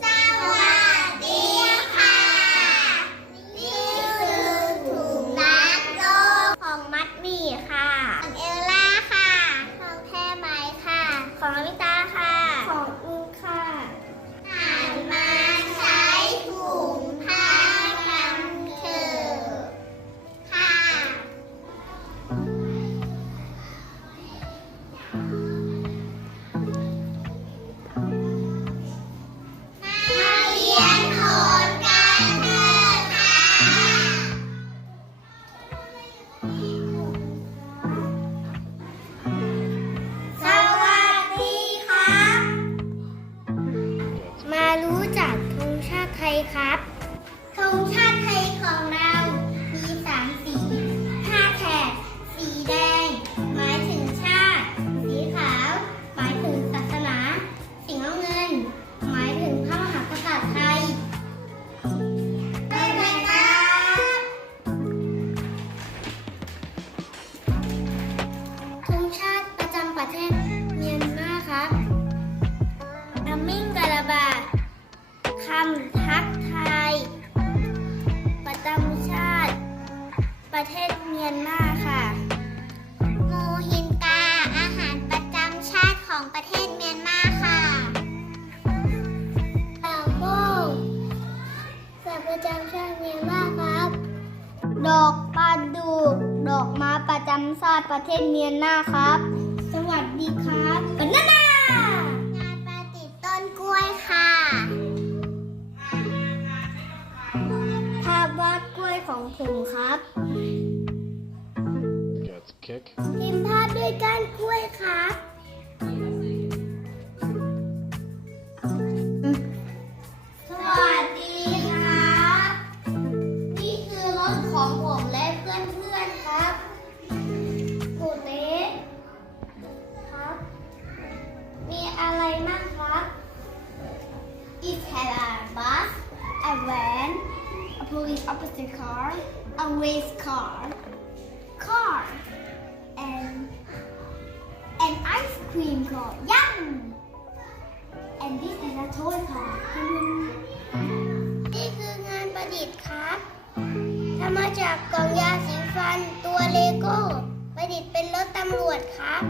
ส ครับธงชาติไทยของเรา มีสามสีห้าแถบสีแดง หมายถึงชาติ สีขาว หมายถึงศาสนา สีน้ำเงิน หมายถึงพระมหากษัตริย์ไทยได้ไหมครับธงชาติประจำประเทศำทักไทย ประจำชาติ ประเทศเมียนมาค่ะโมฮินกา อาหารประจำชาติของประเทศเมียนมาค่ะดอกโบ้งสัตว์ประจำชาติเมียนมาครับ ดอกปลาดูกดอกม้าประจำชาติประเทศเมียนมาครับ สวัสดีครั ผมครับ Got kick. พิมพ์ภาพด้วยก้านกล้วยครับสวัสดีครับนี่คือรถของผมและเพื่อนๆครับกูเต๊ะครับมีอะไรบ้างครับ It has a bus, a van, a police officer car, a race car, car, and an ice cream car. Yum! And this is a toy car. นี่คืองานประดิษฐ์ครับทำมาจากกล่องยาสีฟันตัวเลโก้ ประดิษฐ์เป็นรถตำรวจครับ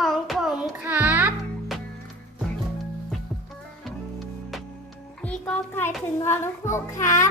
ของผมครับนี่ก็ไก่ถึงรอนคู่ครับ